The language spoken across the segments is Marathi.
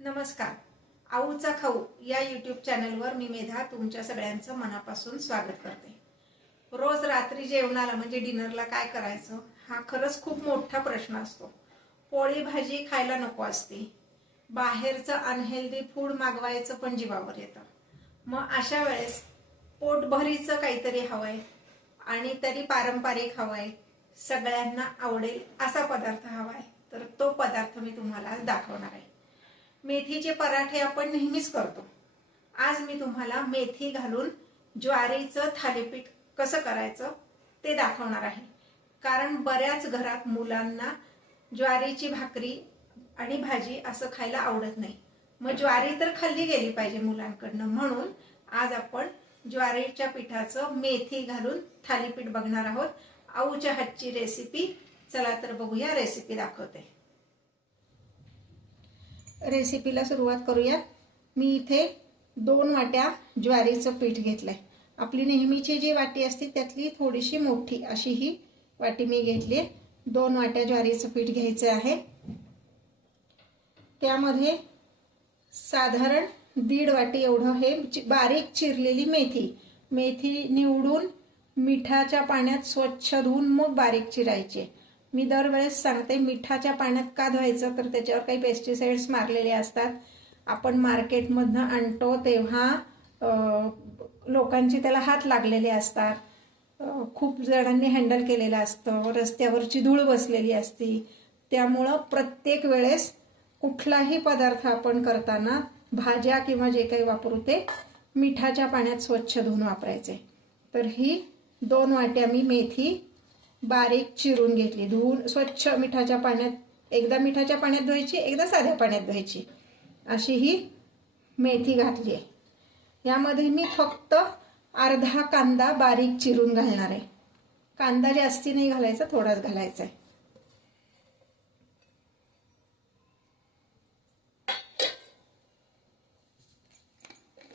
नमस्कार. आऊचा खाऊ या यूट्यूब चॅनलवर मी मेधा तुमच्या सगळ्यांचं मनापासून स्वागत करते. रोज रात्री जेवणाला म्हणजे डिनरला काय करायचं हा खरंच खूप मोठा प्रश्न असतो. पोळी भाजी खायला नको असते. बाहेरचं अनहेल्दी फूड मागवायचं पण जीवावर येतं. मग अशा वेळेस पोटभरीचं काहीतरी हवंय आणि तरी पारंपरिक हवंय सगळ्यांना आवडेल असा पदार्थ हवाय तर तो पदार्थ मी तुम्हाला दाखवणार आहे. मेथीचे पराठे आपण नेहमीच करतो. आज मी तुम्हाला मेथी घालून ज्वारीचं थालीपीठ कसं करायचं ते दाखवणार आहे. कारण बऱ्याच घरात मुलांना ज्वारीची भाकरी आणि भाजी असं खायला आवडत नाही. मग ज्वारी तर खाल्ली गेली पाहिजे मुलांकडनं. म्हणून आज आपण ज्वारीच्या पिठाचं मेथी घालून थालीपीठ बघणार आहोत. आऊच्या हातची रेसिपी चला तर बघूया रेसिपी दाखवते. रेसिपीला सुरुवात करूयात. मी इथे दोन वाट्या ज्वारीचं पीठ घेतलं आहे आपली नेहमीची जी वाटी असते त्यातली थोडीशी मोठी अशी ही वाटी मी घेतली दोन वाट्या ज्वारीचं पीठ घ्यायचं आहे. त्यामध्ये साधारण दीड वाटी एवढं हे चि- बारीक चिरलेली मेथी. मेथी निवडून मिठाच्या पाण्यात स्वच्छ धुवून मग बारीक चिरायची. मी दरवेळेस सांगते मिठाच्या पाण्यात का धुवायचं? तर त्याच्यावर काही पेस्टिसाइड्स मारलेले असतात. आपण मार्केटमधनं आणतो तेव्हा लोकांची त्याला हात लागलेले असतात. खूप जणांनी हँडल केलेलं असतं. रस्त्यावरची धूळ बसलेली असती. त्यामुळं प्रत्येक वेळेस कुठलाही पदार्थ आपण करताना भाज्या किंवा जे काही वापरू ते मिठाच्या पाण्यात स्वच्छ धुवून वापरायचे. तर ही दोन वाट्या मी मेथी बारीक चिरून घेतली. धुवून स्वच्छ मिठाच्या पाण्यात एकदा मिठाच्या पाण्यात धुवायची एकदा साध्या पाण्यात धुवायची. अशी ही मेथी घातली आहे. यामध्ये मी फक्त अर्धा कांदा बारीक चिरून घालणार आहे. कांदा जास्ती नाही घालायचा थोडाच घालायचा आहे.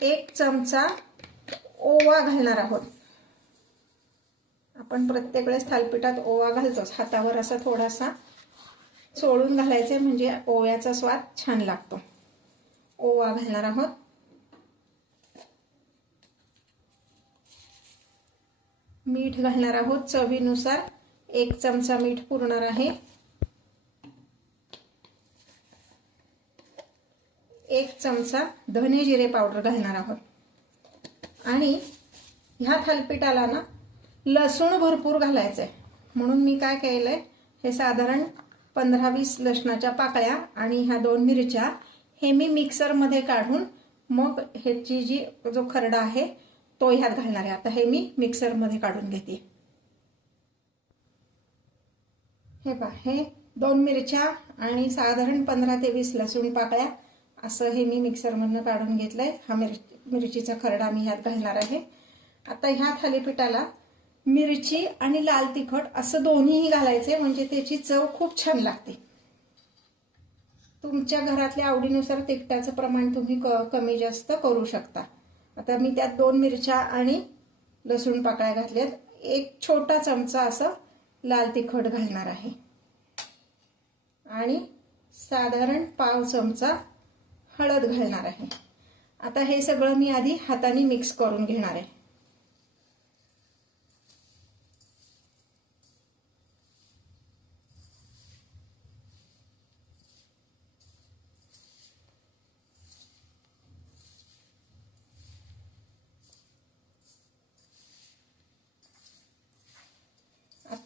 एक चमचा ओवा घालणार आहोत. आपण प्रत्येक वेळेस थालपिठात ओवा घालतोच. हातावर असा थोडासा चोळून घालायचे म्हणजे ओव्याचा स्वाद छान लागतो. ओवा घालणार आहोत. मीठ घालणार आहोत चवीनुसार. एक चमचा मीठ पुरणार आहे. एक चमचा धने जिरे पावडर घालणार आहोत. आणि ह्या थालपिठाला ना लसूण भरपूर घालायचं आहे म्हणून मी काय केलंय हे साधारण पंधरा वीस लसणाच्या पाकळ्या आणि ह्या दोन मिरच्या हे मी मिक्सरमध्ये काढून मग ह्याची जी जो खरडा आहे तो ह्यात घालणार आहे. आता हे मी मिक्सरमध्ये काढून घेते. हे पा हे दोन मिरच्या आणि साधारण पंधरा ते वीस लसूण पाकळ्या असं हे मी मिक्सरमधनं काढून घेतलंय. हा मिरची मिरचीचा खरडा मी ह्यात घालणार आहे. आता ह्या थालीपीठाला मिरची आणि लाल तिखट असं दोन्हीही घालायचे म्हणजे त्याची चव खूप छान लागते. तुमच्या घरातल्या आवडीनुसार तिखटाचं प्रमाण तुम्ही क कमी जास्त करू शकता. आता मी त्यात दोन मिरच्या आणि लसूण पाकळ्या घातल्यात. एक छोटा चमचा असं लाल तिखट घालणार आहे. आणि साधारण पाव चमचा हळद घालणार आहे. आता हे सगळं मी आधी हाताने मिक्स करून घेणार आहे.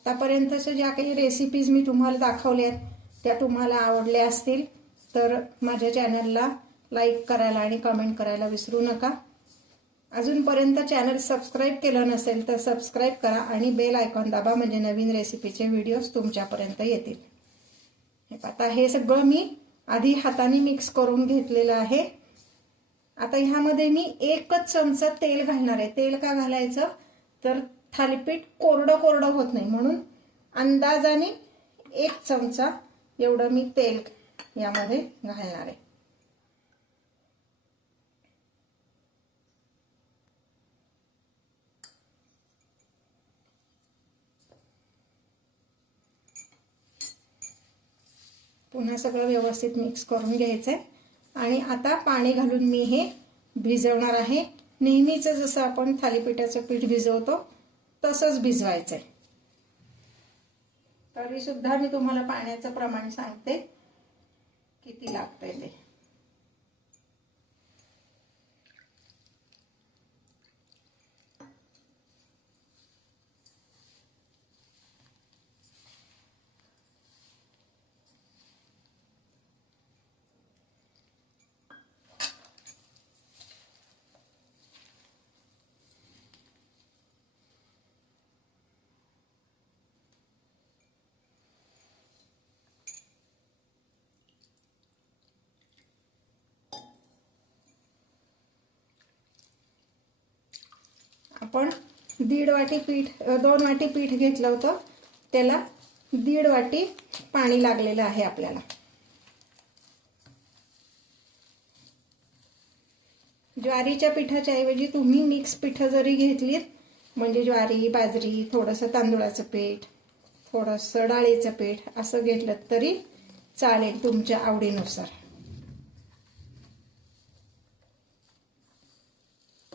आत्तापर्यंतच्या ज्या काही रेसिपीज मी तुम्हाला दाखवल्या आहेत त्या तुम्हाला आवडल्या असतील तर माझ्या चॅनलला लाईक करायला आणि कमेंट करायला विसरू नका. अजूनपर्यंत चॅनल सबस्क्राईब केलं नसेल तर सबस्क्राईब करा आणि बेल आयकॉन दाबा म्हणजे नवीन रेसिपीचे व्हिडिओज तुमच्यापर्यंत येतील. हे आता हे सगळं मी आधी हाताने मिक्स करून घेतलेलं आहे. आता ह्यामध्ये मी एकच चमचा तेल घालणार आहे. तेल का घालायचं? तर थालीपीठ कोरडं कोरडं होत नाही. म्हणून अंदाजाने एक चमचा एवढं मी तेल यामध्ये घालणार आहे. पुन्हा सगळं व्यवस्थित मिक्स करून घ्यायचं आहे आणि आता पाणी घालून मी हे भिजवणार आहे. नेहमीचं जसं आपण थालीपीठाचं पीठ भिजवतो तसंच भिजवायचं आहे तरी सुद्धा मी तुम्हाला पाण्याचं प्रमाण सांगते. किती लागतंय ते. आपण दीड वाटी पीठ दोन वाटी पीठ घेतलं होतं. त्याला दीड वाटी पाणी लागलेलं आहे आपल्याला. ज्वारीच्या पिठाच्या ऐवजी तुम्ही मिक्स पिठं जरी घेतलीत म्हणजे ज्वारी बाजरी थोडंसं तांदूळाचं पीठ थोडंसं डाळीचं पीठ असं घेतलं तरी चालेल तुमच्या आवडीनुसार.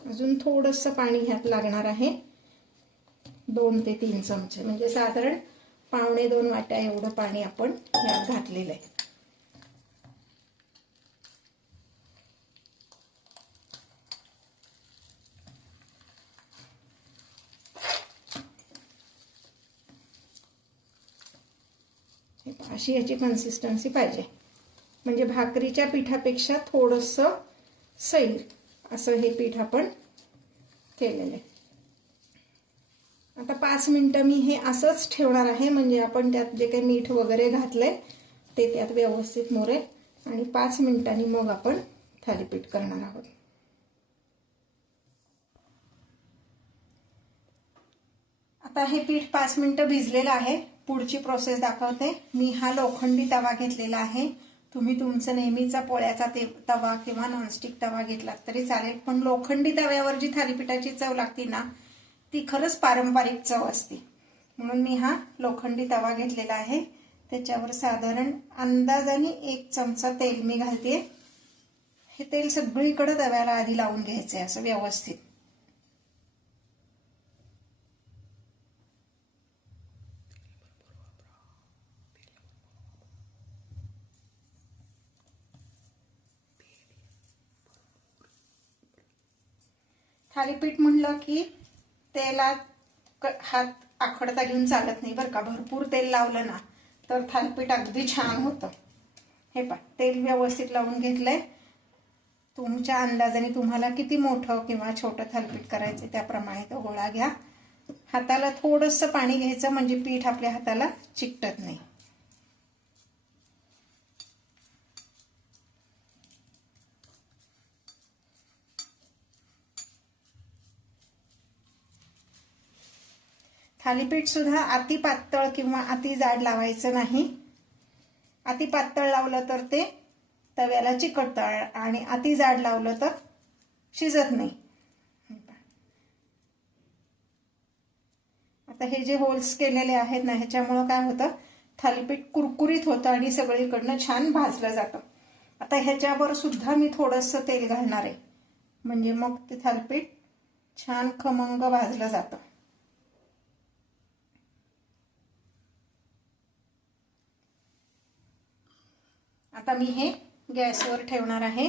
अजून थोडंसं पाणी ह्यात लागणार आहे. दोन ते तीन चमचे. म्हणजे साधारण पावणे दोन वाट्या एवढं पाणी आपण ह्यात घातलेलं आहे. अशी याची कन्सिस्टन्सी पाहिजे. म्हणजे भाकरीच्या पिठापेक्षा थोडंसं सैल असं हे पीठ आपण केलेलं आहे. आता पाच मिनटं मी हे असंच ठेवणार आहे म्हणजे आपण त्यात जे काही मीठ वगैरे घातलंय ते त्यात व्यवस्थित मोरेल आणि पाच मिनिटांनी मग आपण थालीपीठ करणार आहोत. आता हे पीठ पाच मिनिटं भिजलेलं आहे. पुढची प्रोसेस दाखवते. मी हा लोखंडी तवा घेतलेला आहे. तुम्ही तुमचं नेहमीचा पोळ्याचा ते तवा किंवा नॉनस्टिक तवा घेतलात तरी चालेल. पण लोखंडी तव्यावर जी थालीपीठाची चव लागते ना ती खरंच पारंपरिक चव असते. म्हणून मी हा लोखंडी तवा घेतलेला आहे. त्याच्यावर साधारण अंदाजाने एक चमचा तेल मी घालते हे तेल सगळीकडे तव्याला आधी लावून घ्यायचं आहे असं व्यवस्थित. थालीपीठ म्हणलं की तेलात क- हात आखडता घेऊन चालत नाही बरं का. भरपूर तेल लावलं ना तर थालीपीठ अगदी छान होतं. हे पा तेल व्यवस्थित लावून घेतलंय. तुमच्या अंदाजाने तुम्हाला किती मोठं किंवा छोटं थालीपीठ करायचं त्याप्रमाणे तो गोळा घ्या. हाताला थोडंसं पाणी घ्यायचं म्हणजे पीठ आपल्या हाताला चिकटत नाही. थालीपीठ सुद्धा अति पातळ किंवा अति जाड लावायचं नाही. अति पातळ लावलं तर ते तव्याला चिकटतं आणि अति जाड लावलं तर शिजत नाही. आता हे जे होल्स केलेले आहेत ना ह्याच्यामुळं काय होतं? थालीपीठ कुरकुरीत होतं आणि सगळीकडनं छान भाजलं जातं. आता ह्याच्यावर सुद्धा मी थोडंसं तेल घालणार आहे. म्हणजे मग ते थालीपीठ छान खमंग भाजलं जातं. आता मी हे गॅसवर ठेवणार आहे.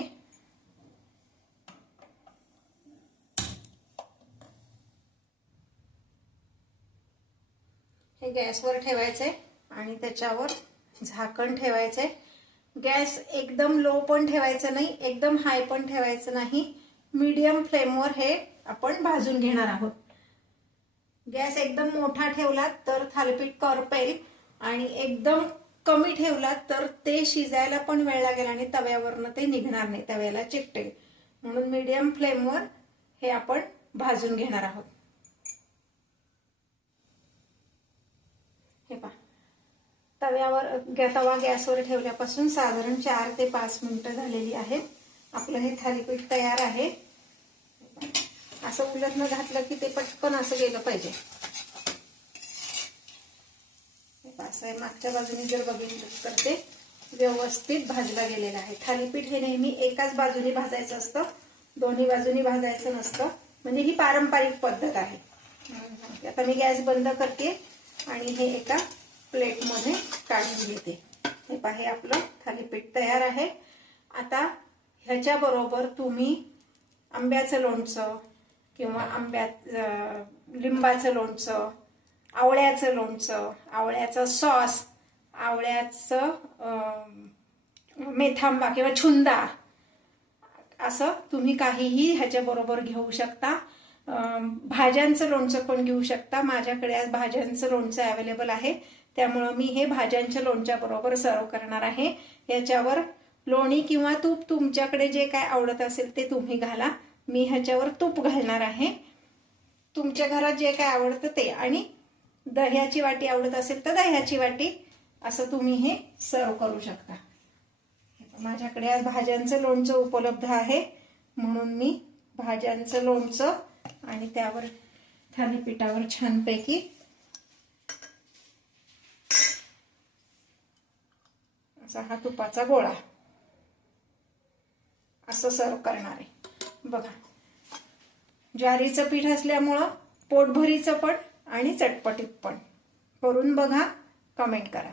हे गॅसवर ठेवायचे आणि त्याच्यावर झाकण ठेवायचे. गॅस एकदम लो पण ठेवायचं नाही एकदम हाय पण ठेवायचं नाही. मीडियम फ्लेमवर हे आपण भाजून घेणार आहोत. गॅस एकदम मोठा ठेवला तर थालपीठ करपेल आणि एकदम कमी ठेवला तर ते शिजायला पण वेळ लागेल आणि तव्यावरनं ते निघणार नाही. तव्याला चिकटेल म्हणून मीडियम फ्लेमवर हे आपण भाजून घेणार आहोत. हे पहा. तव्यावर तवा गॅसवर ठेवल्यापासून साधारण चार ते पाच मिनिटं झालेली आहेत. आपलं हे थालीपीठ तयार आहे. असं उलटनं घातलं की ते पटकन असं गेलं पाहिजे हे पहा, असं आहे. मागच्या बाजूने जर बघितलं तर ते व्यवस्थित भाजला गेलेला आहे. थालीपीठ हे नेहमी एकाच बाजूने भाजायचं असतं. दोन्ही बाजूनी भाजायचं नसतं. म्हणजे ही पारंपरिक पद्धत आहे. आता मी गॅस बंद करते आणि हे एका प्लेटमध्ये काढून घेते. हे पाहे आपलं थालीपीठ तयार आहे. आता ह्याच्या बरोबर तुम्ही आंब्याचं लोणचं किंवा आंब्यात लिंबाचं लोणचं आवळ्याचं लोणचं आवळ्याचं सॉस आवळ्याचं मेथांबा किंवा छुंदा. असं तुम्ही काहीही ह्याच्याबरोबर घेऊ शकता. भाज्यांचं लोणचं पण घेऊ शकता. माझ्याकडे आज भाज्यांचं लोणचं अवेलेबल आहे. त्यामुळं मी हे भाज्यांच्या लोणच्याबरोबर सर्व करणार आहे. याच्यावर लोणी किंवा तूप तुमच्याकडे जे काय आवडत असेल ते तुम्ही घाला. मी ह्याच्यावर तूप घालणार आहे. तुमच्या घरात जे काय आवडतं ते. आणि दह्याची वाटी आवडत असेल तर दह्याची वाटी असं तुम्ही हे सर्व करू शकता. माझ्याकडे आज भाज्यांचं लोणचं उपलब्ध आहे. म्हणून मी भाज्यांचं लोणचं आणि त्यावर थालीपीठावर छानपैकी असा हा तुपाचा गोळा असं सर्व करणार आहे. बघा ज्वारीचं पीठ असल्यामुळं पोटभरीचं पण आणि चटपटीत पण. करून बघा कमेंट करा.